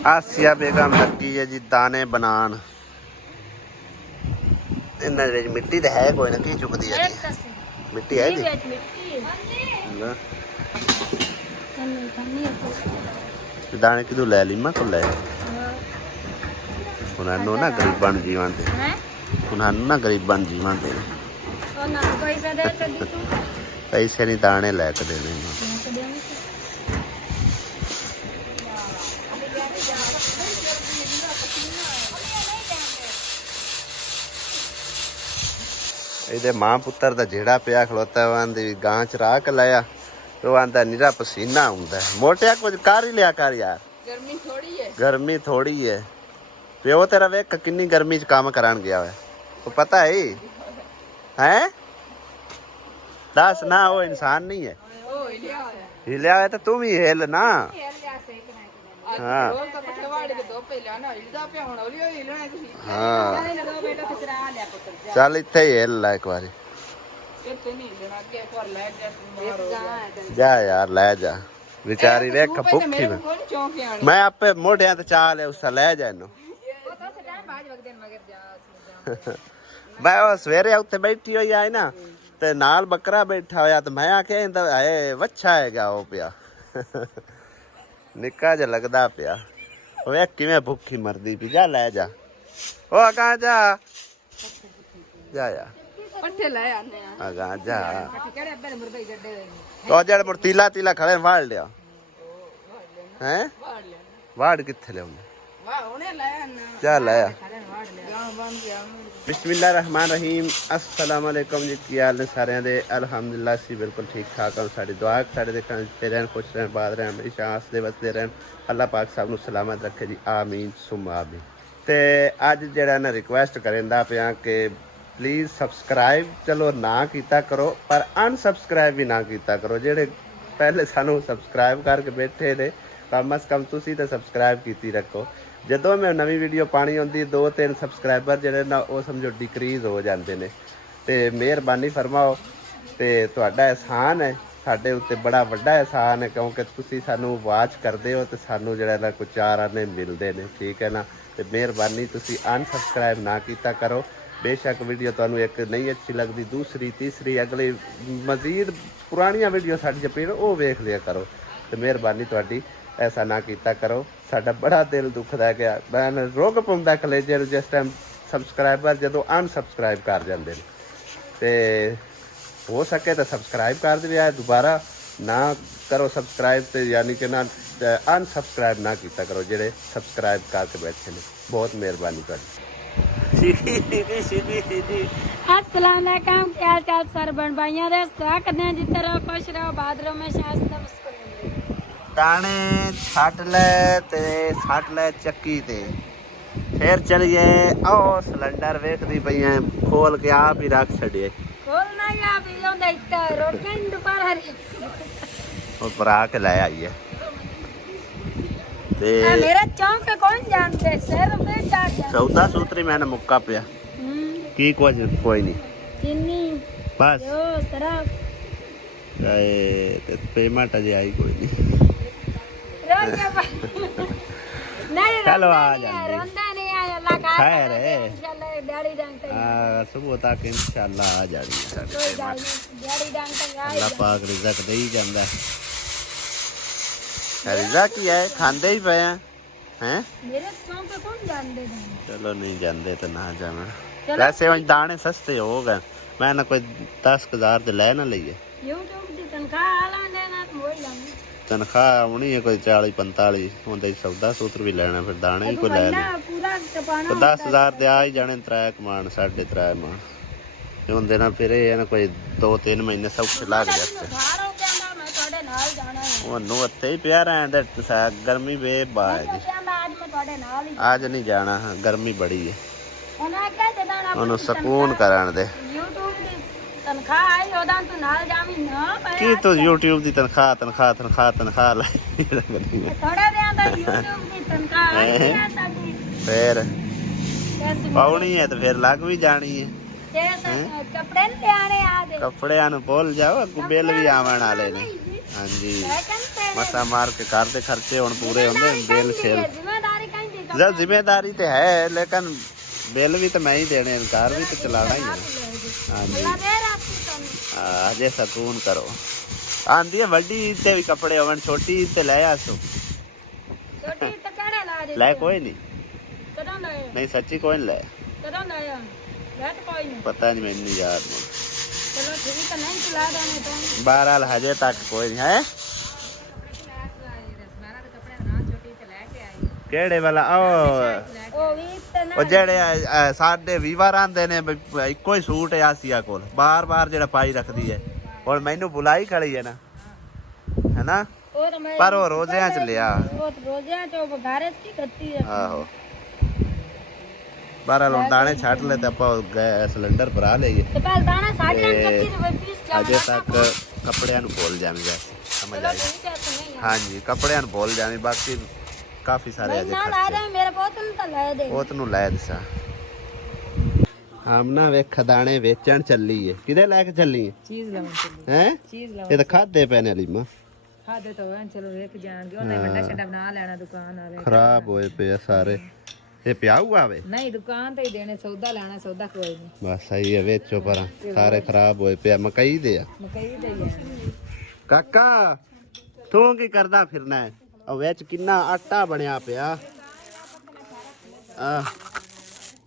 आसिया बेगम लगी है जी दाने बनान। मिट्टी तो है कोई ना की चुकती है मिट्टी है जी दाने किदू लै लीमा को लै उन्होंने ना गरीबन जीवन दे उन्होंने ना गरीबन जीवन दे पैसे नहीं दाने लैके देने ਇਹਦੇ ਮਾਂ ਪੁੱਤਰ ਦਾ ਜਿਹੜਾ ਪਿਆ ਖਲੋਤਾ ਉਹ ਆਂਦੀ ਗਾਂ ਚਰਾ ਕੇ ਲਾਇਆ ਉਹ ਆਂਦਾ ਨਿਰਾ ਪਸੀਨਾ ਹੁੰਦਾ ਮੋਟਿਆ ਕੁਝ ਕਰ ਹੀ ਲਿਆ ਕਰ ਯਾਰ ਗਰਮੀ ਥੋੜੀ ਹੈ ਪਿਓ ਤੇਰਾ ਵੇਖ ਕਿੰਨੀ ਗਰਮੀ ਚ ਕੰਮ ਕਰਨ ਗਿਆ ਹੋਇਆ ਉਹ ਪਤਾ ਹੈ ਦੱਸ ਨਾ ਉਹ ਇਨਸਾਨ ਨਹੀਂ ਹੈ ਹਿਲਿਆ ਹੋਇਆ ਤਾਂ ਤੂੰ ਵੀ ਹਿਲ ਨਾ ਹਾਂ ਚੱਲ ਇੱਥੇ ਹੀ ਹਿਲ ਲੈ ਇੱਕ ਵਾਰੀ ਜਾ ਯਾਰ ਲੈ ਜਾ ਵਿਚਾਰੀ ਵੇਖ ਭੁੱਖੀ ਮੈਂ ਆਪੇ ਮੋਢਿਆਂ ਤੇ ਚਾਹ ਲਿਆ ਉਸਾ ਲੈ ਜਾ ਇਹਨੂੰ ਮੈਂ ਉਹ ਸਵੇਰੇ ਉੱਥੇ ਬੈਠੀ ਹੋਈ ਆਈ ਨਾ ਤੇ ਨਾਲ ਬੱਕਰਾ ਬੈਠਾ ਹੋਇਆ ਤੇ ਮੈਂ ਆਖਿਆ ਇਹ ਵੱਛਾ ਹੈਗਾ ਉਹ ਪਿਆ ਨਿੱਕਾ ਜਿਹਾ ਲੱਗਦਾ ਪਿਆ ਵੇਖ ਕਿਵੇਂ ਭੁੱਖੀ ਮਰਦੀ ਪਈ ਜਾ ਲੈ ਜਾ ਉਹ ਕਹਾਂ ਜਾ ਜਾ ਪੱਠੇ ਲੈ ਆਨੇ ਆ ਗਾ ਜਾ ਤੋ ਜਿਹੜੇ ਮੁਰਤੀਲਾ ਤੀਲਾ ਖੜੇ ਵਾੜ ਲਿਆ ਹੈ ਵਾੜ ਕਿੱਥੇ ਲਿਆਉਂਦੇ ਜਾ ਲੈ ਆ ਬਿਸਮਿਲ੍ਲਾਹਿਰ ਰਹਿਮਾਨ ਰਹੀਮ अस्सलाम वालेकुम जी की हाल ने सारे दे अलहमदुलिल्लाह सी बिल्कुल ठीक ठाक हम साड़ी दुआ साढ़े देखने ते रहन खुश रहन बाद रहन हमेशा हंसते वसते रहन अल्लाह पाक सब नूं सलामत रखे जी आमीन सुम्मा आमीन ते अज जिहड़ा ना रिक्वेस्ट करेंदा पिया कि प्लीज़ सबसक्राइब चलो ना कीता करो पर अनसबसक्राइब भी ना कीता करो जेड़े पहले सानू सबसक्राइब करके बैठे ने कम अज कम तुसीं ते सबसक्राइब कीती रखो ਜਦੋਂ ਮੈਂ ਨਵੀਂ ਵੀਡੀਓ ਪਾਣੀ ਹੁੰਦੀ 2-3 ਸਬਸਕ੍ਰਾਈਬਰ ਜਿਹੜੇ ਨਾ ਉਹ ਸਮਝੋ ਡਿਕਰੀਜ਼ ਹੋ ਜਾਂਦੇ ਨੇ ਤੇ ਮਿਹਰਬਾਨੀ ਫਰਮਾਓ ਤੇ ਤੁਹਾਡਾ ਅਹਿਸਾਨ ਹੈ ਸਾਡੇ ਉੱਤੇ ਬੜਾ ਵੱਡਾ ਅਹਿਸਾਨ ਹੈ ਕਿਉਂਕਿ ਤੁਸੀਂ ਸਾਨੂੰ ਵਾਚ ਕਰਦੇ ਹੋ ਤੇ ਸਾਨੂੰ ਜਿਹੜਾ ਨਾ ਕੁਝ ਚਾਰ ਆਨੇ ਮਿਲਦੇ ਨੇ ਠੀਕ ਹੈ ਨਾ ਤੇ ਮਿਹਰਬਾਨੀ ਤੁਸੀਂ ਅਨਸਬਸਕ੍ਰਾਈਬ ਨਾ ਕੀਤਾ ਕਰੋ ਬੇਸ਼ੱਕ ਵੀਡੀਓ ਤੁਹਾਨੂੰ ਇੱਕ ਨਹੀਂ ਅੱਛੀ ਲੱਗਦੀ ਦੂਸਰੀ ਤੀਸਰੀ ਅਗਲੀ ਮਜ਼ੀਦ ਪੁਰਾਣੀਆਂ ਵੀਡੀਓ ਸਾਡੀ ਪਈ ਉਹ ਵੇਖ ਲਿਆ ਕਰੋ ਤੇ ਮਿਹਰਬਾਨੀ ਤੁਹਾਡੀ ऐसा ना किया करो साडा बड़ा दिल दुखदा गया मैं रुक पाउंदा कलेजे जिस टाइम सबसक्राइबर जो अनसबसक्राइब कर जाते हैं तो हो सके तो सबसक्राइब कर दे दोबारा ना करो सबसक्राइब तो यानी कि ना अनसबसक्राइब ना किया करो जेडे सबसक्राइब करके बैठे ने बहुत मेहरबानी अस्सलाम वालेकुम क्या हाल चाल सर बन भाइयों दे दुआ करने जिते रहो खुश रहो बाद रहो मैं शास्त्र दाने छट ले ते छट ले चक्की ते फिर चलिए ओ सिलेंडर वेखदी पई है खोल के आप ही रख छड़िए खोलना ही आप ही होंदा इतना रोटी दोपहर हरी और भरा के ले आइए ते मेरा चौंक कौन जानते सर में डाल सौदा सूत्री मैंने मुक्का पिया की कुछ कोई नहीं चीनी बस यो शराब ते पेमेंट अजे आई कोई नहीं चलो आ जाएंगे सुबह तक इंशाल्लाह आ जाएगी अल्लाह पाक रिज़्क दे ही जांदा रिज़्क ही है खांदे ही पे हैं चलो नहीं जानते तो ना जाना वैसे दाने सस्ते हो गए मैं ना कोई 10,000 तो लै ना लीए तनख्वाह आनी है कोई 40-45 होंगे सौदा सूत्र भी लेना फिर दाने भी कोई लै तो 10,000 तो आ ही जाने 3 कमान 3.5 मान होंगे ना फिर ये ना कोई 2-3 महीने सौखे लग जाते ओनू उत्ते ही पिया रहने गर्मी बेबा है जी आज नहीं जाना गर्मी बड़ी है उन्होंने सुकून करन दे की तू YouTube दी तनख्वाह लाई फिर पाउनी है तो फिर लग भी जानी है कपड़े भूल जाओ बिल भी आवन वाले ने हाँ जी मसा मार के घर के खर्चे हुण पूरे होंदे बिल शेल जा जिम्मेदारी तो है लेकिन बिल भी तो मैं ही देने घर भी तो चलाना ही है। हाँ जी अजे सकून करो आंदी है वड्डी ईद ते भी कपड़े होवन छोटी ईद ते ले आसो ले कोई नहीं नहीं सच्ची कोई नहीं ले पता नहीं मैंने नहीं याद नहीं बहरहाल हजे तक कोई नहीं है केड़े वाला ਉਹ ਜਿਹੜੇ ਸਾਡੇ ਵੀਵਾਰ ਆਂਦੇ ਨੇ ਇੱਕੋ ਹੀ ਸੂਟ ਆ ਆਸੀਆ ਕੋਲ ਬਾਰ-ਬਾਰ ਜਿਹੜਾ ਪਾਈ ਰੱਖਦੀ ਹੈ ਹੁਣ ਮੈਨੂੰ ਬੁਲਾਈ ਖੜੀ ਹੈ ਨਾ ਹੈਨਾ ਪਰ ਉਹ ਰੋਜ਼ਿਆਂ ਚ ਲਿਆ ਉਹ ਰੋਜ਼ਿਆਂ ਚ ਬਗਾਰੇ ਕੀ ਕਰਤੀ ਹੈ ਆਹੋ ਬਾਰਾ ਲੋਂ ਦਾਣੇ ਛੱਡ ਲੈ ਤੇ ਆਪਾਂ ਸਿਲੰਡਰ ਭਰਾ ਲਈਏ ਤੇ ਪਹਿਲ ਦਾਣਾ 30 ਰੁਪਏ ਪੀਸ ਅਜੇ ਤੱਕ ਕੱਪੜਿਆਂ ਨੂੰ ਭੁੱਲ ਜਾਵਾਂਗੇ ਸਮਝ ਆਈ ਹਾਂਜੀ ਕੱਪੜਿਆਂ ਨੂੰ ਭੁੱਲ ਜਾਵਾਂਗੇ ਬਾਕੀ काफी सारे अजे मेरे पोत नु लै दिसा हम ना वे खदाने बेचण चली है किदे लेके चली है चीज लवन चली हैं चीज लवन ये तो खादे पैने वाली मां खादे तो हैं चलो देख जाणगे ओने वड्डा छड्डा बना लेना दुकान वाले खराब होए पे सारे ये पिया हुआ वे नहीं दुकान ते ही देने सौदा लेना सौदा कोई नहीं बस सही है बेचो पर सारे खराब होए पे मकई दे काका तू की करदा फिरना है ਵਿੱਚ ਕਿੰਨਾ ਆਟਾ ਬਣਿਆ ਪਿਆ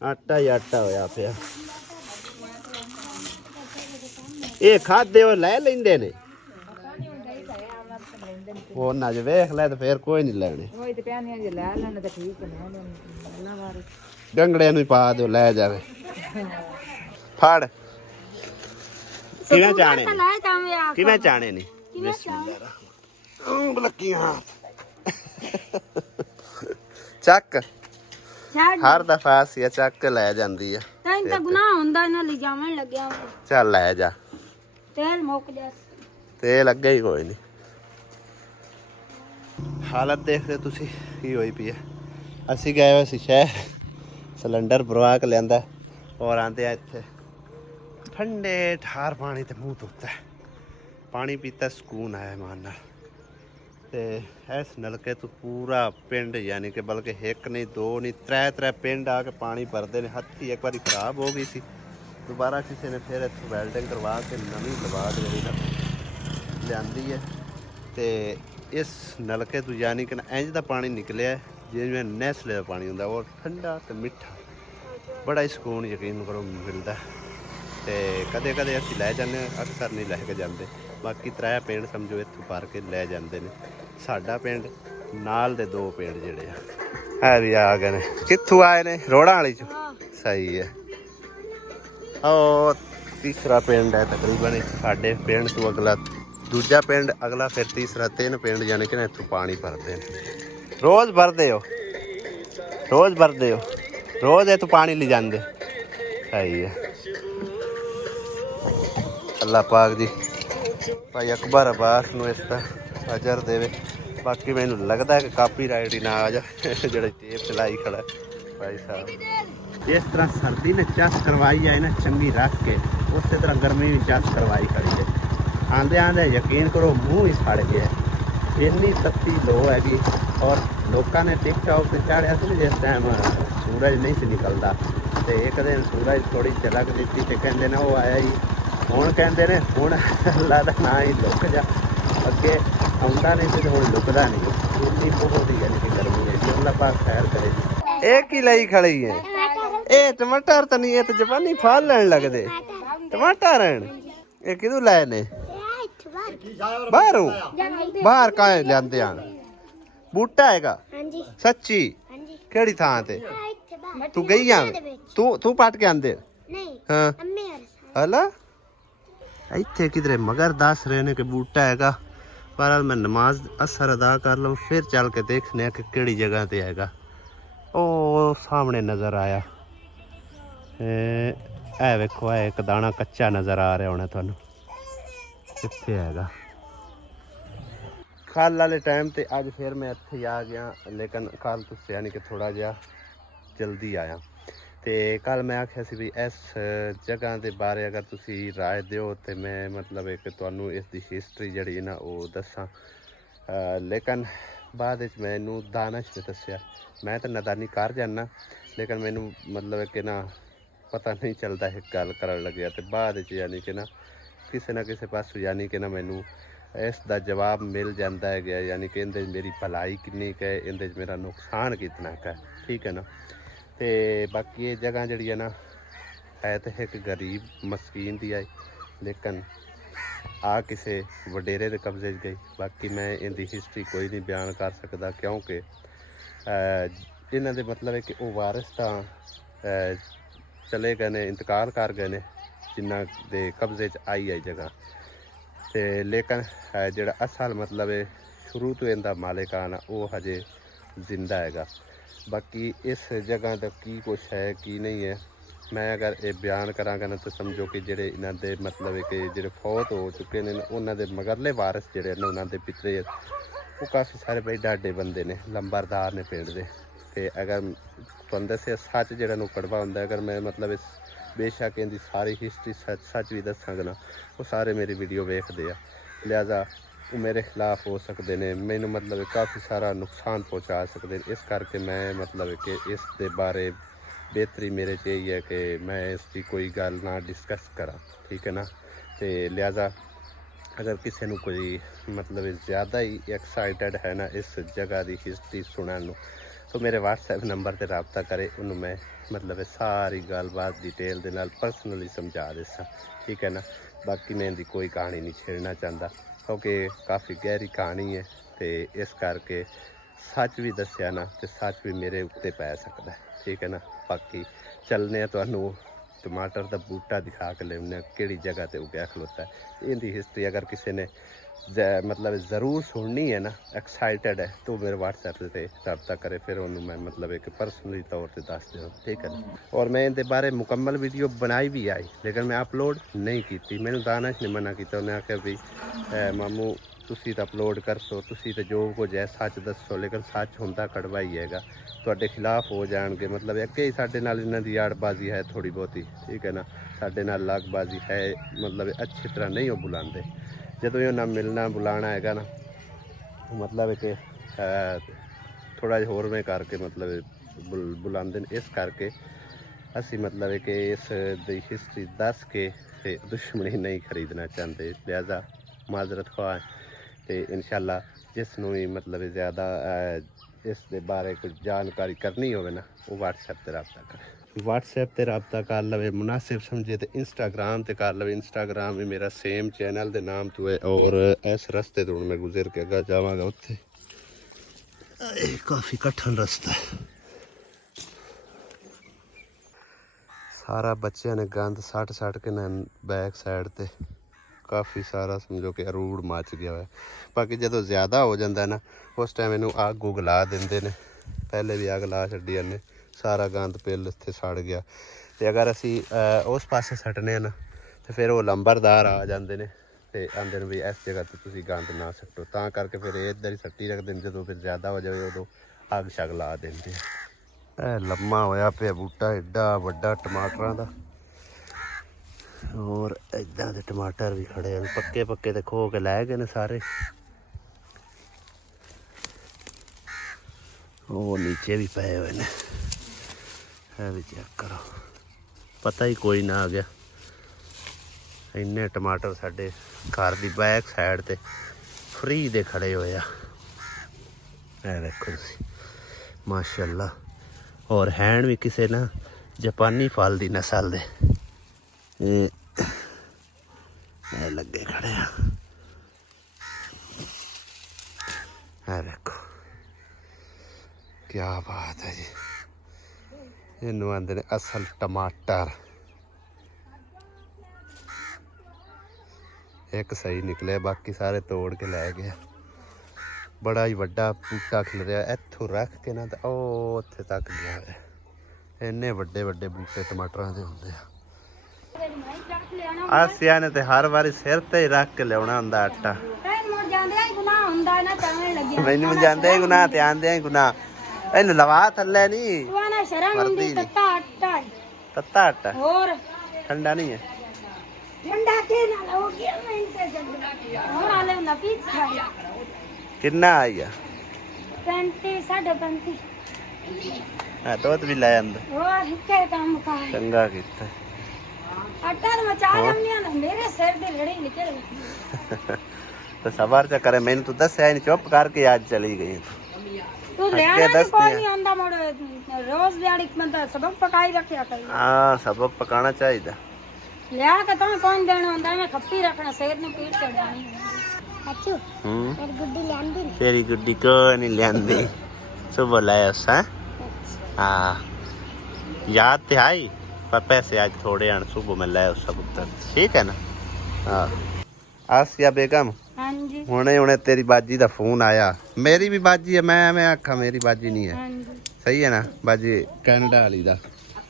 ਆਟਾ ਹੀ ਆਟਾ ਹੋਇਆ ਪਿਆ ਇਹ ਖਾਦੇ ਉਹ ਲੈ ਲੈਂਦੇ ਨੇ ਉਹ ਨਾ ਜੇ ਵੇਖ ਲੈ ਤੇ ਫੇਰ ਕੋਈ ਨਹੀਂ ਲੈਣੇ ਉਹ ਤੇ ਪਿਆਨੀਆਂ ਜੇ ਲੈ ਲੈਣ ਤਾਂ ਠੀਕ ਨੇ ਅੱਲਾ ਵਾਰ ਗੰਗੜਿਆਂ ਨੂੰ ਪਾ ਦਿਓ ਲੈ ਜਾਵੇ ਫੜ ਕਿਵੇਂ ਚਾਣੇ ਕਿਵੇਂ ਚਾਣੇ ਨੇ ਬਿਸਮਿਲ੍ਲਾ ਲੱਕੀਆਂ ਚੱਕ ਹਰ ਦਫਾ ਸੀ ਚੱਕ ਲੈ ਜਾਂਦੀ ਆ ਤੈਨੂੰ ਤਾਂ ਗੁਨਾਹ ਹੁੰਦਾ ਇਹਨਾਂ ਲਈ ਜਾਵਣ ਲੱਗਿਆ ਚੱਲ ਲੈ ਜਾ ਤੇਲ ਮੁੱਕ ਜਾ ਤੇਲ ਅੱਗੇ ਹੀ ਕੋਈ ਨਹੀਂ ਹਾਲਤ ਦੇਖਦੇ ਤੁਸੀਂ ਕੀ ਹੋਈ ਪਈ ਆ ਅਸੀਂ ਗਏ ਹੋਏ ਸੀ ਸ਼ਹਿਰ ਸਿਲੰਡਰ ਭਰਵਾ ਕੇ ਲਿਆਂਦਾ ਔਰ ਆਂਦੇ ਆ ਇੱਥੇ ਠੰਡੇ ਠਾਰ ਪਾਣੀ ਤੇ ਮੂੰਹ ਧੋਤਾ ਪਾਣੀ ਪੀਤਾ ਸਕੂਨ ਆਇਆ ਮਨ ਨਾਲ ਤੇ ਇਸ ਨਲਕੇ ਤੋਂ ਪੂਰਾ ਪਿੰਡ ਯਾਨੀ ਕਿ ਬਲਕਿ ਇੱਕ ਨਹੀਂ ਦੋ ਨਹੀਂ ਤਰੇ ਪਿੰਡ ਆ ਕੇ ਪਾਣੀ ਭਰਦੇ ਨੇ ਹੱਥੀ ਇੱਕ ਵਾਰੀ ਖਰਾਬ ਹੋ ਗਈ ਸੀ ਦੁਬਾਰਾ ਕਿਸੇ ਨੇ ਫਿਰ ਇੱਥੇ ਵੈਲਡਿੰਗ ਕਰਵਾ ਕੇ ਨਵੀਂ ਲਵਾ ਕੇ ਜਿਹੜੀ ਨਾ ਲਿਆਂਦੀ ਹੈ ਤੇ ਇਸ ਨਲਕੇ ਤੋਂ ਯਾਨੀ ਕਿ ਇੰਜ ਦਾ ਪਾਣੀ ਨਿਕਲਿਆ ਜਿਵੇਂ ਨੈਸਲੇ ਦਾ ਪਾਣੀ ਹੁੰਦਾ ਉਹ ਠੰਡਾ ਤੇ ਮਿੱਠਾ ਬੜਾ ਹੀ ਸਕੂਨ ਯਕੀਨ ਕਰੋ ਮਿਲਦਾ ਤੇ ਕਦੇ ਕਦੇ ਅਸੀਂ ਲੈ ਜਾਂਦੇ ਅਕਸਰ ਨਹੀਂ ਲੈ ਕੇ ਜਾਂਦੇ ਬਾਕੀ ਤਰੇ ਪਿੰਡ ਸਮਝੋ ਇੱਥੋਂ ਭਰ ਕੇ ਲੈ ਜਾਂਦੇ ਨੇ ਸਾਡਾ ਪਿੰਡ ਨਾਲ ਦੇ ਦੋ ਪਿੰਡ ਜਿਹੜੇ ਆ ਵੀ ਆ ਗਏ ਨੇ ਕਿੱਥੋਂ ਆਏ ਨੇ ਰੋੜਾਂ ਵਾਲੀ ਚੋਂ ਸਹੀ ਹੈ ਉਹ ਤੀਸਰਾ ਪਿੰਡ ਹੈ ਤਕਰੀਬਨ ਸਾਡੇ ਪਿੰਡ ਤੋਂ ਅਗਲਾ ਦੂਜਾ ਪਿੰਡ ਅਗਲਾ ਫਿਰ ਤੀਸਰਾ ਤਿੰਨ ਪਿੰਡ ਜਾਣੀ ਕਿ ਨਾ ਇੱਥੋਂ ਪਾਣੀ ਭਰਦੇ ਨੇ ਰੋਜ਼ ਭਰਦੇ ਹੋ ਰੋਜ਼ ਇੱਥੋਂ ਪਾਣੀ ਲੈ ਜਾਂਦੇ ਸਹੀ ਹੈ ਅੱਲਾ ਪਾਕ ਜੀ ਭਾਈ ਅਕਬਰ ਅਬਾਸ ਨੂੰ ਇਸ ਦਾ ਅਜਰ ਦੇਵੇ ਬਾਕੀ ਮੈਨੂੰ ਲੱਗਦਾ ਕਿ ਕਾਪੀਰਾਈਟ ਹੀ ਨਾ ਆ ਜਾ ਜਿਹੜਾ ਟੇਪ ਚਲਾਈ ਖੜਾ ਭਾਈ ਸਾਹਿਬ ਜਿਸ ਤਰ੍ਹਾਂ ਸਰਦੀ ਨੇ ਚੱਸ ਕਰਵਾਈ ਹੈ ਨਾ ਚੰਗੀ ਰੱਖ ਕੇ ਉਸੇ ਤਰ੍ਹਾਂ ਗਰਮੀ ਵੀ ਚੱਸ ਕਰਵਾਈ ਖੜੀ ਹੈ ਆਂਦੇ ਆਂਦੇ ਯਕੀਨ ਕਰੋ ਮੂੰਹ ਹੀ ਸੜ ਗਿਆ ਇੰਨੀ ਤੱਤੀ ਲੋ ਹੈਗੀ ਔਰ ਲੋਕਾਂ ਨੇ ਟਿਕਟੌਕ ਤੇ ਚਾੜਿਆ ਸੀ ਜਿਸ ਟਾਈਮ ਸੂਰਜ ਨਹੀਂ ਸੀ ਨਿਕਲਦਾ ਤੇ ਇੱਕ ਦਿਨ ਸੂਰਜ ਥੋੜੀ ਝਲਕ ਦਿੱਤੀ ਤੇ ਕਹਿੰਦੇ ਨੇ ਉਹ ਆਇਆ ਹੀ ਹੁਣ ਕਹਿੰਦੇ ਨੇ ਹੁਣ ਅੱਲਾ ਦਾ ਨਾਂ ਹੀ ਲੁੱਕ ਜਾ ਅੱਗੇ ਆਉਂਦਾ ਨਹੀਂ ਤੇ ਹੁਣ ਲੁਕਦਾ ਨਹੀਂ ਇੰਨੀ ਬਹੁਤ ਹੀ ਯਾਨੀ ਕਿ ਗਰਮੀ ਹੈ ਅੱਲਾ ਪਾਕ ਖੈਰ ਕਰੇ ਇਹ ਕੀ ਲਈ ਖੜੀ ਹੈ ਇਹ ਟਮਾਟਰ ਤਾਂ ਨਹੀਂ ਇਹ ਤਾਂ ਜਾਪਾਨੀ ਫਲ ਲੈਣ ਲੱਗਦੇ ਟਮਾਟਰ ਰਹਿਣ ਇਹ ਕਿਦੋਂ ਲਾਏ ਨੇ ਬਾਹਰ ਕਾਹੇ ਲਿਆਂਦੇ ਆਣ ਬੂਟਾ ਹੈਗਾ ਹਾਂਜੀ ਸੱਚੀ ਹਾਂਜੀ ਕਿਹੜੀ ਥਾਂ ਤੇ ਤੂੰ ਗਈ ਆ ਤੂੰ ਪੱਟ ਕੇ ਆਂਦੇ ਨਹੀਂ ਹਾਂ ਅੰਮੀ ਹਲਾ ਇੱਥੇ ਕਿਧਰੇ ਮਗਰ ਦੱਸ ਰਹੇ ਨੇ ਕਿ ਬੂਟਾ ਹੈਗਾ ਪਰ ਮੈਂ ਨਮਾਜ਼ ਅਸਰ ਅਦਾ ਕਰ ਲਵਾਂ ਫਿਰ ਚੱਲ ਕੇ ਦੇਖਨੇ ਆ ਕਿ ਕਿਹੜੀ ਜਗ੍ਹਾ ਤੇ ਹੈਗਾ ਉਹ ਸਾਹਮਣੇ ਨਜ਼ਰ ਆਇਆ ਇਹ ਵੇਖੋ ਇਹ ਇੱਕ ਦਾਣਾ ਕੱਚਾ ਨਜ਼ਰ ਆ ਰਿਹਾ ਹੋਣਾ ਤੁਹਾਨੂੰ ਕਿੱਥੇ ਹੈਗਾ ਕੱਲ੍ਹ ਵਾਲੇ ਟਾਈਮ ਤੇ ਅੱਜ ਫਿਰ ਮੈਂ ਇੱਥੇ ਆ ਗਿਆ ਲੇਕਿਨ ਕੱਲ੍ਹ ਤੁਸੀਂ ਯਾਨੀ ਕਿ ਥੋੜ੍ਹਾ ਜਿਹਾ ਜਲਦੀ ਆਇਆ ਤੇ ਕੱਲ੍ਹ ਮੈਂ ਆਖਿਆ ਸੀ ਵੀ ਇਸ ਜਗ੍ਹਾ ਦੇ ਬਾਰੇ ਅਗਰ ਤੁਸੀਂ ਰਾਏ ਦਿਓ ਤੇ ਮੈਂ ਮਤਲਬ ਇੱਕ ਤੁਹਾਨੂੰ ਇਸ ਦੀ ਹਿਸਟਰੀ ਜਿਹੜੀ ਨਾ ਉਹ ਦੱਸਾਂ ਲੇਕਿਨ ਬਾਅਦ ਵਿੱਚ ਮੈਨੂੰ ਦਾਨਿਸ਼ ਨੇ ਦੱਸਿਆ। ਮੈਂ ਤਾਂ ਨਾਦਾਨੀ ਕਰ ਜਾਂਦਾ, ਲੇਕਿਨ ਮੈਨੂੰ ਮਤਲਬ ਕਿ ਨਾ ਪਤਾ ਨਹੀਂ ਚੱਲਦਾ ਇਹ ਗੱਲ ਕਰਨ ਲੱਗਿਆ। ਤੇ ਬਾਅਦ ਵਿੱਚ ਯਾਨੀ ਕਿ ਨਾ ਕਿਸੇ ਨਾ ਕਿਸੇ ਪਾਸੋਂ ਯਾਨੀ ਕਿ ਨਾ ਮੈਨੂੰ ਇਸ ਦਾ ਜਵਾਬ ਮਿਲ ਜਾਂਦਾ ਹੈ ਗਿਆ, ਯਾਨੀ ਕਿ ਇਹਦੇ 'ਚ ਮੇਰੀ ਭਲਾਈ ਕਿੰਨੀ ਕੁ ਹੈ, ਇਹਦੇ 'ਚ ਮੇਰਾ ਨੁਕਸਾਨ ਕਿਤਨਾ ਕੁ ਹੈ, ਠੀਕ ਹੈ ਨਾ। ਤੇ ਬਾਕੀ ਇਹ ਜਗ੍ਹਾ ਜਿਹੜੀ ਹੈ ਨਾ ਹੈ ਤਾਂ ਇੱਕ ਗਰੀਬ ਮਸਕੀਨ ਦੀ ਆਈ, ਲੇਕਿਨ ਆ ਕਿਸੇ ਵਡੇਰੇ ਦੇ ਕਬਜ਼ੇ 'ਚ ਗਈ। ਬਾਕੀ ਮੈਂ ਇਹਦੀ ਹਿਸਟਰੀ ਕੋਈ ਨਹੀਂ ਬਿਆਨ ਕਰ ਸਕਦਾ, ਕਿਉਂਕਿ ਇਹਨਾਂ ਦੇ ਮਤਲਬ ਹੈ ਕਿ ਉਹ ਵਾਰਿਸ ਤਾਂ ਚਲੇ ਗਏ ਨੇ, ਇੰਤਕਾਲ ਕਰ ਗਏ ਨੇ ਜਿਨ੍ਹਾਂ ਦੇ ਕਬਜ਼ੇ 'ਚ ਆਈ ਹੈ ਜਗ੍ਹਾ। ਤੇ ਲੇਕਿਨ ਜਿਹੜਾ ਅਸਲ ਮਤਲਬ ਹੈ ਸ਼ੁਰੂ ਤੋਂ ਇਹਦਾ ਮਾਲਿਕਾਨਾ ਉਹ ਹਜੇ ਜ਼ਿੰਦਾ ਹੈਗਾ। ਬਾਕੀ ਇਸ ਜਗ੍ਹਾ ਦਾ ਕੀ ਕੁਛ ਹੈ ਕੀ ਨਹੀਂ ਹੈ, ਮੈਂ ਅਗਰ ਇਹ ਬਿਆਨ ਕਰਾਂਗਾ ਨਾ ਤਾਂ ਸਮਝੋ ਕਿ ਜਿਹੜੇ ਇਹਨਾਂ ਦੇ ਮਤਲਬ ਹੈ ਕਿ ਜਿਹੜੇ ਫੌਤ ਹੋ ਚੁੱਕੇ ਨੇ ਉਹਨਾਂ ਦੇ ਮਗਰਲੇ ਵਾਰਿਸ ਜਿਹੜੇ ਨੇ ਉਹਨਾਂ ਦੇ ਪਿੱਛੇ ਉਹ ਕਾਫੀ ਸਾਰੇ ਬਈ ਡਾਡੇ ਬੰਦੇ ਨੇ, ਲੰਬਰਦਾਰ ਨੇ ਪਿੰਡ ਦੇ। ਤੇ ਅਗਰ ਤੁਹਾਨੂੰ ਦੱਸਿਆ ਸੱਚ ਜਿਹੜਾ ਨੂੰ ਕੜਵਾ ਹੁੰਦਾ, ਅਗਰ ਮੈਂ ਮਤਲਬ ਇਸ ਬੇਸ਼ੱਕ ਇਹਦੀ ਸਾਰੀ ਹਿਸਟਰੀ ਸੱਚ ਵੀ ਦੱਸਾਂਗਾ ਨਾ, ਉਹ ਸਾਰੇ ਮੇਰੀ ਵੀਡੀਓ ਵੇਖਦੇ ਆ, ਲਿਹਾਜ਼ਾ ਉਹ ਮੇਰੇ ਖਿਲਾਫ ਹੋ ਸਕਦੇ ਨੇ, ਮੈਨੂੰ ਮਤਲਬ ਕਾਫੀ ਸਾਰਾ ਨੁਕਸਾਨ ਪਹੁੰਚਾ ਸਕਦੇ ਨੇ। ਇਸ ਕਰਕੇ ਮੈਂ ਮਤਲਬ ਕਿ ਇਸ ਦੇ ਬਾਰੇ ਬਿਹਤਰੀ ਮੇਰੇ 'ਚ ਇਹੀ ਹੈ ਕਿ ਮੈਂ ਇਸ ਦੀ ਕੋਈ ਗੱਲ ਨਾ ਡਿਸਕਸ ਕਰਾਂ, ਠੀਕ ਹੈ ਨਾ। ਤੇ ਲਿਹਾਜ਼ਾ ਅਗਰ ਕਿਸੇ ਨੂੰ ਕੋਈ ਮਤਲਬ ਜ਼ਿਆਦਾ ਹੀ ਐਕਸਾਈਟਡ ਹੈ ਨਾ ਇਸ ਜਗ੍ਹਾ ਦੀ ਹਿਸਟਰੀ ਸੁਣਨ ਨੂੰ, ਤਾਂ ਮੇਰੇ WhatsApp ਨੰਬਰ 'ਤੇ ਰਾਬਤਾ ਕਰੇ, ਉਹਨੂੰ ਮੈਂ ਮਤਲਬ ਸਾਰੀ ਗੱਲਬਾਤ ਡਿਟੇਲ ਦੇ ਨਾਲ ਪਰਸਨਲੀ ਸਮਝਾ ਦਿੱਸਾਂ, ਠੀਕ ਹੈ ਨਾ। ਬਾਕੀ ਮੈਂ ਇਹਦੀ ਕੋਈ ਕਹਾਣੀ ਨਹੀਂ ਛੇੜਨਾ ਚਾਹੁੰਦਾ, ਕਿਉਂਕਿ ਕਾਫੀ ਗਹਿਰੀ ਕਹਾਣੀ ਹੈ। ਤੇ ਇਸ ਕਰਕੇ ਸੱਚ ਵੀ ਦੱਸਿਆ ਨਾ ਤੇ ਸੱਚ ਵੀ ਮੇਰੇ ਉੱਤੇ ਪੈ ਸਕਦਾ, ਠੀਕ ਹੈ ਨਾ। ਬਾਕੀ ਚੱਲਨੇ ਆ, ਤੁਹਾਨੂੰ ਟਮਾਟਰ ਦਾ ਬੂਟਾ ਦਿਖਾ ਕੇ ਲਿਆਉਂਦੇ ਕਿਹੜੀ ਜਗ੍ਹਾ ਤੇ ਉੱਗਿਆ ਖਲੋਤਾ ਹੈ। ਇਹਦੀ ਹਿਸਟਰੀ ਅਗਰ ਕਿਸੇ ਨੇ ਮਤਲਬ ਜ਼ਰੂਰ ਸੁਣਨੀ ਹੈ ਨਾ, ਐਕਸਾਈਟਡ ਹੈ, ਤਾਂ ਮੇਰੇ WhatsApp 'ਤੇ ਰਾਬਤਾ ਕਰੇ, ਫਿਰ ਉਹਨੂੰ ਮੈਂ ਮਤਲਬ ਇੱਕ ਪਰਸਨਲੀ ਤੌਰ 'ਤੇ ਦੱਸ ਦਿਆਂ, ਠੀਕ ਹੈ ਨਾ। ਔਰ ਮੈਂ ਇਹਦੇ ਬਾਰੇ ਮੁਕੰਮਲ ਵੀਡੀਓ ਬਣਾਈ ਵੀ ਆਈ, ਲੇਕਿਨ ਮੈਂ ਅਪਲੋਡ ਨਹੀਂ ਕੀਤੀ। ਮੈਨੂੰ ਦਾਨਿਸ਼ ਨੇ ਮਨਾ ਕੀਤਾ, ਉਹਨੇ ਆਖਿਆ ਵੀ ਮਾਮੂ ਤੁਸੀਂ ਤਾਂ ਅਪਲੋਡ ਕਰ ਸੋ, ਤੁਸੀਂ ਤਾਂ ਜੋ ਕੁਝ ਹੈ ਸੱਚ ਦੱਸੋ, ਲੇਕਿਨ ਸੱਚ ਹੁੰਦਾ ਕੜਵਾ ਹੀ ਹੈਗਾ, ਤੁਹਾਡੇ ਖਿਲਾਫ ਹੋ ਜਾਣਗੇ। ਮਤਲਬ ਅੱਗੇ ਹੀ ਸਾਡੇ ਨਾਲ ਇਹਨਾਂ ਦੀ ਆੜਬਾਜ਼ੀ ਹੈ ਥੋੜ੍ਹੀ ਬਹੁਤੀ, ਠੀਕ ਹੈ ਨਾ, ਸਾਡੇ ਨਾਲ ਲਾਗਬਾਜ਼ੀ ਹੈ, ਮਤਲਬ ਅੱਛੀ ਤਰ੍ਹਾਂ ਨਹੀਂ ਉਹ ਬੁਲਾਉਂਦੇ। ਜਦੋਂ ਹੀ ਉਹਨਾਂ ਮਿਲਣਾ ਬੁਲਾਉਣਾ ਹੈਗਾ ਨਾ, ਮਤਲਬ ਕਿ ਥੋੜ੍ਹਾ ਜਿਹਾ ਹੋਰ ਮੈਂ ਕਰਕੇ ਮਤਲਬ ਬੁਲਾਉਂਦੇ ਨੇ। ਇਸ ਕਰਕੇ ਅਸੀਂ ਮਤਲਬ ਕਿ ਇਸ ਦੀ ਹਿਸਟਰੀ ਦੱਸ ਕੇ ਤੇ ਦੁਸ਼ਮਣੀ ਨਹੀਂ ਖਰੀਦਣਾ ਚਾਹੁੰਦੇ, ਲਿਹਾਜ਼ਾ ਮਾਜ਼ਰਤ ਖੁਆਹ। ਤੇ ਇਨਸ਼ਾਅੱਲਾ ਜਿਸ ਨੂੰ ਵੀ ਮਤਲਬ ਜ਼ਿਆਦਾ ਇਸ ਦੇ ਬਾਰੇ ਕੁਝ ਜਾਣਕਾਰੀ ਕਰਨੀ ਹੋਵੇ ਨਾ, ਉਹ WhatsApp 'ਤੇ ਰਾਬਤਾ ਕਰੇ। WhatsApp 'ਤੇ ਰਾਬਤਾ ਕਰ ਲਵੇ, ਮੁਨਾਸਿਬ ਸਮਝੇ ਤੇ Instagram 'ਤੇ ਕਰ ਲਵੇ। Instagram ਵੀ ਮੇਰਾ ਸੇਮ ਚੈਨਲ ਦੇ ਨਾਮ ਤੋਂ ਹੈ। ਔਰ ਇਸ ਰਸਤੇ ਤੋਂ ਮੈਂ ਗੁਜ਼ਰ ਕੇ ਅੱਗਾ ਜਾਵਾਂਗਾ, ਉੱਥੇ ਕਾਫੀ ਕਠਿਨ ਰਸਤਾ ਹੈ। ਸਾਰਾ ਬੱਚਿਆਂ ਨੇ ਗੰਦ ਸੱਟ ਕੇ ਨਾ ਬੈਕ ਸਾਈਡ 'ਤੇ ਕਾਫੀ ਸਾਰਾ ਸਮਝੋ ਕਿ ਅਰੂੜ ਮੱਚ ਗਿਆ ਹੋਇਆ। ਬਾਕੀ ਜਦੋਂ ਜ਼ਿਆਦਾ ਹੋ ਜਾਂਦਾ ਨਾ, ਉਸ ਟਾਈਮ ਇਹਨੂੰ ਅੱਗ ਉੱਗ ਲਾ ਦਿੰਦੇ ਨੇ, ਪਹਿਲੇ ਵੀ ਅੱਗ ਲਾ ਛੱਡੀ ਇਹਨੇ, ਸਾਰਾ ਗੰਦ ਪਿੱਲ ਇੱਥੇ ਸੜ ਗਿਆ। ਤੇ ਅਗਰ ਅਸੀਂ ਉਸ ਪਾਸੇ ਸੱਟਨੇ ਆ ਨਾ, ਤੇ ਫਿਰ ਉਹ ਲੰਬਰਦਾਰ ਆ ਜਾਂਦੇ ਨੇ ਤੇ ਆਂਦੇ ਨੇ ਵੀ ਇਸ ਜਗ੍ਹਾ 'ਤੇ ਤੁਸੀਂ ਗੰਦ ਨਾ ਸੱਟੋ, ਤਾਂ ਕਰਕੇ ਫਿਰ ਇਹ ਇੱਧਰ ਹੀ ਸੱਟੀ ਰੱਖਦੇ ਨੇ। ਜਦੋਂ ਫਿਰ ਜ਼ਿਆਦਾ ਹੋ ਜਾਵੇ ਉਦੋਂ ਅੱਗ ਸ਼ੱਗ ਲਾ ਦਿੰਦੇ ਆ। ਇਹ ਲੰਮਾ ਹੋਇਆ ਪਿਆ ਬੂਟਾ ਐਡਾ ਵੱਡਾ ਟਮਾਟਰਾਂ ਦਾ, ਹੋਰ ਇੱਦਾਂ ਦੇ ਟਮਾਟਰ ਵੀ ਖੜੇ ਹਨ, ਪੱਕੇ ਤੇ ਖੋ ਕੇ ਲੈ ਗਏ ਨੇ ਸਾਰੇ। ਉਹ ਨੀਚੇ ਵੀ ਪਏ ਹੋਏ ਨੇ, ਇਹ ਵੀ ਚੈੱਕ ਕਰੋ, ਪਤਾ ਹੀ ਕੋਈ ਨਾ ਆ ਗਿਆ। ਇੰਨੇ ਟਮਾਟਰ ਸਾਡੇ ਘਰ ਦੀ ਬੈਕ ਸਾਈਡ ਤੇ ਫਰੀ ਦੇ ਖੜੇ ਹੋਏ ਆ, ਇਹ ਦੇਖੋ ਤੁਸੀਂ, ਮਾਸ਼ਾਅੱਲਾ। ਔਰ ਹੈਣ ਵੀ ਕਿਸੇ ਨਾ ਜਾਪਾਨੀ ਫਲ ਦੀ ਨਸਲ ਦੇ ਇਹ ਲੱਗੇ ਖੜੇ ਆ, ਇਹ ਦੇਖੋ ਕਿਆ ਬਾਤ ਹੈ ਜੀ। ਇਹਨੂੰ ਆਂਦੇ ਨੇ ਅਸਲ ਟਮਾਟਰ। ਇੱਕ ਸਹੀ ਨਿਕਲਿਆ, ਬਾਕੀ ਸਾਰੇ ਤੋੜ ਕੇ ਲੈ ਗਏ। ਬੜਾ ਹੀ ਵੱਡਾ ਬੂਟਾ ਖਿਲ ਰਿਹਾ, ਇੱਥੋਂ ਰੱਖ ਕੇ ਨਾ ਤਾਂ ਉਹ ਉੱਥੇ ਤੱਕ ਗਿਆ ਹੋਇਆ। ਇੰਨੇ ਵੱਡੇ ਵੱਡੇ ਬੂਟੇ ਟਮਾਟਰਾਂ ਦੇ ਹੁੰਦੇ ਆ। ਆਸਿਆ ਨੇ ਤੇ ਹਰ ਵਾਰੀ ਸਿਰ ਤੇ ਹੀ ਰੱਖ ਕੇ ਲਿਆਉਣਾ ਹੁੰਦਾ ਆਟਾ। ਮੈਨੂੰ ਜਾਂਦੇ ਗੁਨਾਹ ਤੇ ਆਂਦੇ ਗੁਨਾਹ। ਇਹਨੂੰ ਲਵਾ ਥੱਲੇ ਨਹੀਂ ਵਰਦੀ ਨੀ। ਤੱਤਾ ਆਟਾ ਹੋਰ ਠੰਡਾ ਨਹੀਂ ਹੈ। ਠੰਡਾ ਕਿੰਨਾ ਆਈ ਆ? 35 35 ਹਾਂ ਦੁੱਧ ਵੀ ਲੈ ਆਂਦਾ ਹੋਰ ਇੱਕੇ ਕੰਮ ਕਰ ਚੰਗਾ ਕੀਤਾ ਆਟਾ ਤਾਂ ਮਚਾ ਲੰਮੀਆਂ ਨਾ ਮੇਰੇ ਸਿਰ ਦੀ ਲੜੀ ਨਿਕਲ ਗਈ ਤੇ ਸਬਰ ਚ ਕਰੇ ਮੈਨੂੰ ਤੂੰ ਦੱਸਿਆ ਨਹੀਂ ਚੁੱਪ ਕਰਕੇ ਅੱਜ ਚਲੀ ਗਈ ਤੂੰ ਲੈਣਾ ਨੀ ਕੋਈ ਨਹੀਂ ਆਂਦਾ ਮੁੜ ਰੋਜ਼ ਦਿਹਾੜੀ ਬੰਦਾ ਸਬਕ ਪਕਾਈ ਰੱਖਿਆ ਕਰ ਹਾਂ ਸਬਕ ਪਕਾਣਾ ਚਾਹੀਦਾ ਲਿਆ ਕੇ ਤਾਂ ਕੌਣ ਦੇਣਾ ਹੁੰਦਾ ਮੈਂ ਖੱਪੀ ਰੱਖਣਾ ਸਿਰ ਨੂੰ ਪੀੜ ਚੜਾਣੀ ਅੱਛੂ ਮੇਰੀ ਗੁੱਡੀ ਲਿਆਂਦੀ ਤੇਰੀ ਗੁੱਡੀ ਕੋਈ ਨਹੀਂ ਲਿਆਂਦੀ ਸੁਬਹ ਲਾਇਆ ਸਾਂ हाँ याद थे आई पर पैसे आज थोड़े हैं सुबह में लाए सब उत्तर ठीक है ना हाँ आसिया बेगम हाँ जी हुणे हुणे तेरी बाजी दा फोन आया मेरी भी बाजी है मैं आखा मेरी बाजी नहीं है हाँ जी सही है ना बाजी कैनेडा वाली दा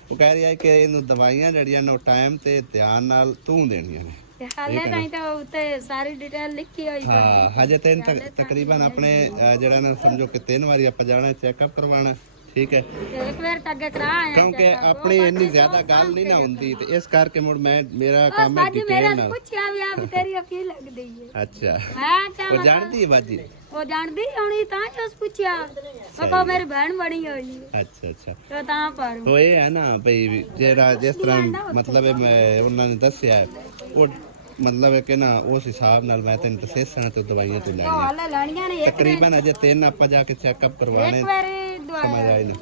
वो कह रही है कि इन्हू दवाइयां जड़ियां नो टाइम ते ध्यान नाल तू देनियां ने हाले ताईं ਤਾਂ ਉੱਤੇ ਸਾਰੀ ਡਿਟੇਲ ਲਿਖੀ ਹੋਈ हाँ हजे तेन तकरीबन अपने जड़ा ना समझो कि 3 बारी आप जाना चेकअप करवाना ठीक है ਇੱਕ ਵਾਰ ਤਾਂ ਅੱਗੇ ਕਰਾ ਆਇਆ क्योंकि अपनी इन्नी ज्यादा गल नहीं ना होंदी ते इस करके मुड़ मैं मेरा काम है ਬਾਜੀ डिटेल ਮੇਰਾ नाल ਪੁੱਛਿਆ ਵੀ ਆਪ ਤੇਰੀ ਕੀ ਲੱਗਦੀ ਹੈ अच्छा ਮੈਂ ਤਾਂ वो जानती है बाजी ਉਹ ਜਾਣਦੀ ਹੋਣੀ ਤਾਂ ਹੀ ਉਸ ਪੁੱਛਿਆ ਉਹ ਕੋ ਮੇਰੀ ਭੈਣ ਬਣੀ ਹੋਈ ਹੈ अच्छा अच्छा ਤੇ ਤਾਂ ਪਰ तो ये है ना भाई जेरा जिस तरह मतलब है मैं उन्होंने दस्या है वो मतलब है कि ना उस हिसाब नाल मैं तेन दसेसां ते दवाइयां तो ਉਹ लैणियां ਹਾਲੇ ਲੈਣੀਆਂ ਨੇ तकरीबन अजे 3 आपा जाके चेकअप करवाने ਇੱਕ ਵਾਰੀ समझ आई ना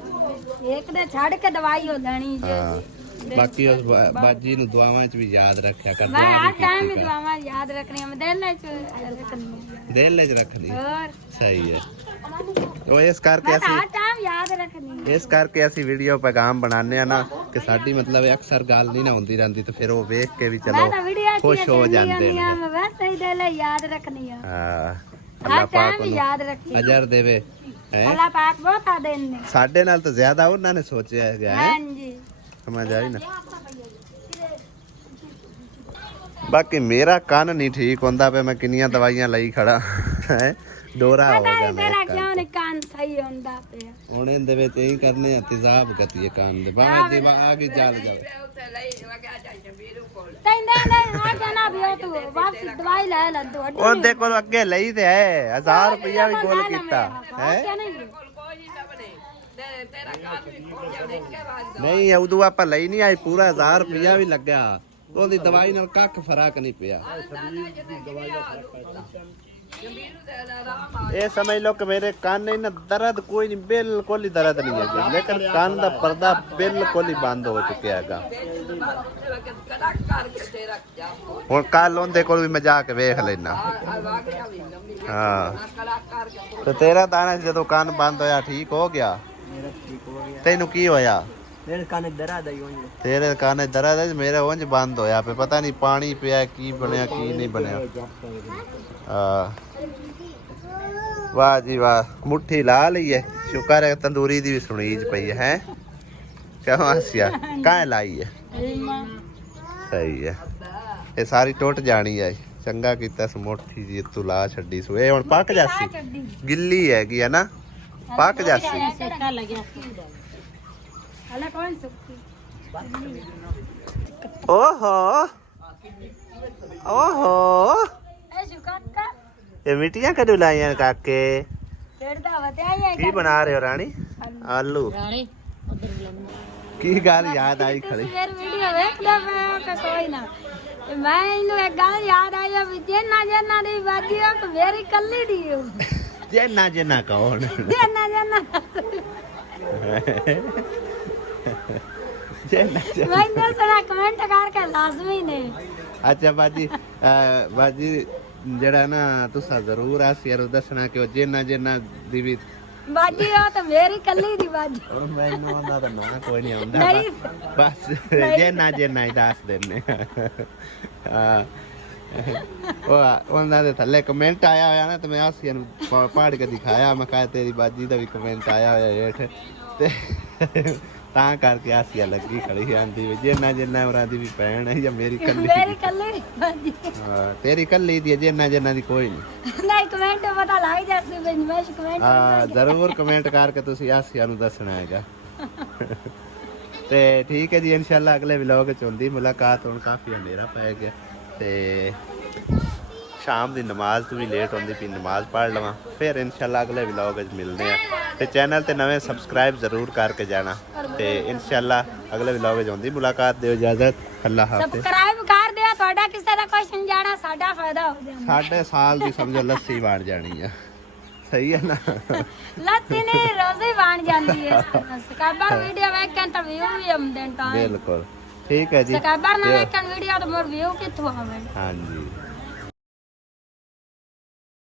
ਇੱਕ ਦੇ ਛੱਡ ਕੇ ਦਵਾਈ ਹੋ ਲੈਣੀ ਜੇ हाँ बाकी उस बाजी नु दुआवां च भी याद रखया कर ਮੈਂ ਆ ਟਾਈਮ ਵੀ ਦਵਾਵਾਂ ਯਾਦ ਰੱਖਣੀਆਂ ਮੈਂ ਦਿਲ ਵਿੱਚ ਰੱਖਣੀ दिल च रखनी ਹੋਰ सही है ਉਹ ਇਸ ਕਰਕੇ ਮੈਂ ਅਸੀਂ ਆ ਟਾਈਮ ਯਾਦ ਰੱਖਣੀ ਇਸ ਕਰਕੇ ਅਸੀਂ ਵੀਡੀਓ ਪੈਗਾਮ ਬਣਾਉਂਦੇ ਆ ਨਾ ਕਿ ਸਾਡੀ ਮਤਲਬ ਅਕਸਰ ਗੱਲ ਨਹੀਂ ਨਾ ਹੁੰਦੀ ਰਹਿੰਦੀ ਤੇ ਫਿਰ ਉਹ ਵੇਖ ਕੇ ਵੀ ਮੈਂ ਚਲੋ ਤਾਂ ਵੀਡੀਓ ਖੁਸ਼ ਹੋ ਜਾਂਦੇ ਨੇ ਮੈਂ ਵੈਸੇ ਹੀ ਦਿਲ ਯਾਦ ਰੱਖਣੀ ਆ ਹਾਂ ਆ ਅੱਲਾਹ ਪਾਕ ਟਾਈਮ ਉਹਨੂੰ ਯਾਦ ਰੱਖੀ ਅਜਰ ਦੇਵੇ ਹੈ ਅੱਲਾਹ ਪਾਕ ਬਹੁਤ ਆ ਦੇਣੇ ਸਾਡੇ ਨਾਲ ਤਾਂ ਜ਼ਿਆਦਾ ਉਹਨਾਂ ਨੇ ਸੋਚਿਆ ਹੈਗਾ ਹੈ ਹਾਂਜੀ ਸਮਝ ਆਈ ਨਾ ਬਾਕੀ ਮੇਰਾ ਕੰਨ ਨਹੀਂ ਠੀਕ ਹੁੰਦਾ ਪਿਆ ਮੈਂ ਕਿੰਨੀਆਂ ਦਵਾਈਆਂ ਲਈ ਖੜਾ ਹੈ ਡੋਰਾ ਹੋ ਪਤਾ ਗਿਆ ਨਹੀਂ ਤੇਰਾ ਕਿਉਂ ਨਹੀਂ ਕੰਨ ਸਹੀ ਹੁੰਦਾ ਪਿਆ ਹੁਣ ਇਹਦੇ ਵਿੱਚ ਇਹੀ ਕਰਨੇ ਆ ਤੇਜ਼ਾਬ ਗਤੀ ਕੰਨ ਦੇ ਬਾਹਰ ਦੇ ਆ ਕੇ ਚੱਲ ਜਾਵੇ ਤੈਨੂੰ ਨਹੀਂ ਆ ਜਾਣਾ ਵੀ ਉਹ ਤੂੰ ਵਾਪਸ ਦਵਾਈ ਲੈ ਲੈ ਤੁਹਾਡੀ ਉਹਦੇ ਕੋਲ ਅੱਗੇ ਲਈ ਤੇ ਹੈ 1000 ਰੁਪਇਆ ਵੀ ਕੋਲ ਕੀਤਾ ਹੈ ਨਹੀਂ ਉਦੋਂ ਆਪਾਂ ਲਈ ਨਹੀਂ ਆਈ ਪੂਰਾ 1000 ਰੁਪਇਆ ਵੀ ਲੱਗਿਆ ਉਹਦੀ ਦਵਾਈ ਨਾਲ ਕੱਖ ਫਰਕ ਨਹੀਂ ਪਿਆ ਇਹ ਸਮਝ ਲਓ ਕਿ ਮੇਰੇ ਕੰਨ ਇਹਨਾਂ ਦਰਦ ਕੋਈ ਨਹੀਂ ਬਿਲਕੁਲ ਹੀ ਦਰਦ ਨਹੀਂ ਹੈ ਲੇਕਿਨ ਕੰਨ ਦਾ ਪਰਦਾ ਬਿਲਕੁਲ ਹੀ ਬੰਦ ਹੋ ਚੁੱਕਿਆ ਹੈਗਾ ਹੁਣ ਕੱਲ ਉਹਦੇ ਕੋਲ ਵੀ ਮੈਂ ਜਾ ਕੇ ਵੇਖ ਲੈਣਾ ਹਾਂ ਤੇ ਤੇਰਾ ਦਾਣਾ ਜਦੋਂ ਕੰਨ ਬੰਦ ਹੋਇਆ ਠੀਕ ਹੋ ਗਿਆ ਤੈਨੂੰ ਕੀ ਹੋਇਆ ਮੇਰੇ ਕੰਨ ਦਰਦ ਆਈ ਹੋਈ ਤੇਰੇ ਕੰਨ ਦਰਦ ਹੈ ਮੇਰੇ ਉਂਝ ਬੰਦ ਹੋਇਆ ਪਿਆ ਪਤਾ ਨਹੀਂ ਪਾਣੀ ਪਿਆ ਕੀ ਬਣਿਆ ਕੀ ਨਹੀਂ ਬਣਿਆ ਵਾਹ ਜੀ ਵਾਹ ਮੁੱਠੀ ਲਾ ਲਈ ਹੈ ਸ਼ੁਕਰ ਹੈ ਤੰਦੂਰੀ ਦੀ ਵੀ ਸੁਣੀਜ ਪਈ ਹੈ ਕਿਉਂ ਆਸਿਆ ਕਾਹ ਲਾਈ ਹੈ ਸਹੀ ਹੈ ਇਹ ਸਾਰੀ ਟੁੱਟ ਜਾਣੀ ਹੈ ਚੰਗਾ ਕੀਤਾ ਇਸ ਮੁੱਠੀ ਜੀ ਤੂੰ ਲਾ ਛੱਡੀ ਸੂ ਇਹ ਹੁਣ ਪੱਕ ਜਾਸੀ ਗਿੱਲੀ ਹੈਗੀ ਹੈ ਨਾ ਪੱਕ ਜਾਸੀ ਸੇਕਾ ਲੱਗਿਆ ਹਲੇ ਕੌਣ ਸੁੱਕੀ ਓਹੋ ਓਹੋ ਇਹ ਸ਼ੁਕਾਕਾ ਇਹ ਮਿੱਟੀਆਂ ਕਦੋਂ ਲਾਈਆਂ ਕਾਕੇ ਖੇਡਦਾ ਵਤਿਆ ਕੀ ਬਣਾ ਰਹੇ ਹੋ ਰਾਣੀ ਆਲੂ ਰਾਣੀ ਉਧਰ ਕੀ ਗੱਲ ਯਾਦ ਆਈ ਖੜੀ ਸਵੇਰ ਵੀਡੀਓ ਵੇਖਦਾ ਮੈਂ ਕਿ ਕੋਈ ਨਾ ਤੇ ਮੈਂ ਇਹਨੂੰ ਇੱਕ ਗੱਲ ਯਾਦ ਆਈ ਆ ਵੀ ਜਿੰਨਾ ਦੀ ਬਾਜੀ ਆ ਕਿ ਮੇਰੀ ਕੱਲੀ ਦੀ ਹੋ ਜੇਨਾ ਕੌਣ ਜਿੰਨਾ ਮੈਂ ਦੱਸਣਾ ਕਮੈਂਟ ਕਰਕੇ ਲਾਜ਼ਮੀ ਨੇ ਅੱਛਾ ਬਾਜੀ ਜਿਹੜਾ ਨਾ ਤੁਸੀਂ ਜ਼ਰੂਰ ਆਸਿਆ ਨੂੰ ਦੱਸਣਾ ਕਿ ਉਹ ਜੇਨਾ ਦੀ ਵੀ ਬਾਜੀ ਆ ਤਾਂ ਮੇਰੀ ਕੱਲੀ ਦੀ ਬਾਜੀ ਉਹ ਮੈਨੂੰ ਆਉਂਦਾ ਤਾਂ ਨਾ ਕੋਈ ਨਹੀਂ ਆਉਂਦਾ ਨਹੀਂ ਬਸ ਜੇਨਾ ਹੀ ਦੱਸ ਦਿੰਨੇ ਹਾਂ ਉਹ ਉਹਨਾਂ ਦੇ ਥੱਲੇ ਕਮੈਂਟ ਆਇਆ ਹੋਇਆ ਨਾ ਤੇ ਮੈਂ ਆਸਿਆ ਨੂੰ ਪੜ੍ਹ ਕੇ ਦਿਖਾਇਆ ਮੈਂ ਕਿਹਾ ਤੇਰੀ ਬਾਜੀ ਦਾ ਵੀ ਕਮੈਂਟ ਆਇਆ ਹੋਇਆ ਹੇਠ ਤੇ ਤਾਂ ਕਰਕੇ ਆਸਿਆ ਲੱਗੀ ਖੜੀ ਜਾਂਦੀ ਵੀ ਜਿੰਨਾ ਉਹਨਾਂ ਦੀ ਵੀ ਭੈਣ ਹੈ ਜਾਂ ਮੇਰੀ ਕੱਲੀ ਦੀ ਬਾਜੀ ਹਾਂ ਤੇਰੀ ਕੱਲੀ ਦੀ ਜਿੰਨਾ ਦੀ ਕੋਈ ਨਹੀਂ ਨਹੀਂ ਕਮੈਂਟ ਪਤਾ ਲੱਗ ਜਾਸੀ ਮੈਂ ਕਮੈਂਟ ਹਾਂ ਜ਼ਰੂਰ ਕਮੈਂਟ ਕਰਕੇ ਤੁਸੀਂ ਆਸਿਆ ਨੂੰ ਦੱਸਣਾ ਹੈਗਾ ਤੇ ਠੀਕ ਹੈ ਜੀ ਇਨਸ਼ਾਅੱਲਾ ਅਗਲੇ ਵਲੌਗ ਚ ਹੁੰਦੀ ਮੁਲਾਕਾਤ ਹੁਣ ਕਾਫੀ ਹਨੇਰਾ ਪੈ ਗਿਆ ਤੇ ਸ਼ਾਮ ਦੀ ਨਮਾਜ਼ ਤੋਂ ਵੀ ਲੇਟ ਹੁੰਦੀ ਪਈ, ਨਮਾਜ਼ ਪੜ੍ਹ ਲਵਾਂ, ਫਿਰ ਇਨਸ਼ਾਅੱਲਾ ਅਗਲੇ ਵਲੌਗ ਵਿੱਚ ਮਿਲਦੇ ਆ। ਤੇ ਚੈਨਲ ਤੇ ਨਵੇਂ ਸਬਸਕ੍ਰਾਈਬ ਜ਼ਰੂਰ ਕਰਕੇ ਜਾਣਾ ਤੇ ਇਨਸ਼ਾਅੱਲਾ ਅਗਲੇ ਵਲੌਗ ਵਿੱਚ ਹੁੰਦੀ ਮੁਲਾਕਾਤ। ਦਿਓ ਇਜਾਜ਼ਤ, ਅੱਲਾ ਹਾਫਿਜ਼। ਸਬਸਕ੍ਰਾਈਬ ਕਰ ਦਿਓ, ਤੁਹਾਡਾ ਕਿਸੇ ਦਾ ਕੁਐਸਚਨ ਜਾਣਾ ਸਾਡਾ ਫਾਇਦਾ ਹੋ ਜਾਂਦਾ। ਸਾਡੇ ਸਾਲ ਦੀ ਸਮਝੋ ਲੱਸੀ ਬਣ ਜਾਣੀ ਆ, ਸਹੀ ਹੈ ਨਾ? ਲੱਸੀ ਨਹੀਂ ਰੋਜ਼ੀ ਬਣ ਜਾਂਦੀ ਹੈ। ਸਬਸਕ੍ਰਾਈਬਰ ਵੀਡੀਓ ਵੇਖਣ ਤਾਂ ਵਿਊ ਵੀ ਆਉਂਦੇ ਨੇ ਤਾਂ ਬਿਲਕੁਲ ਠੀਕ ਹੈ ਜੀ। ਸਬਸਕ੍ਰਾਈਬਰ ਨਾ ਵੇਖਣ ਵੀਡੀਓ ਤਾਂ ਮੋਰ ਵਿਊ ਕਿੱਥੋਂ ਆਵੇ? ਹਾਂਜੀ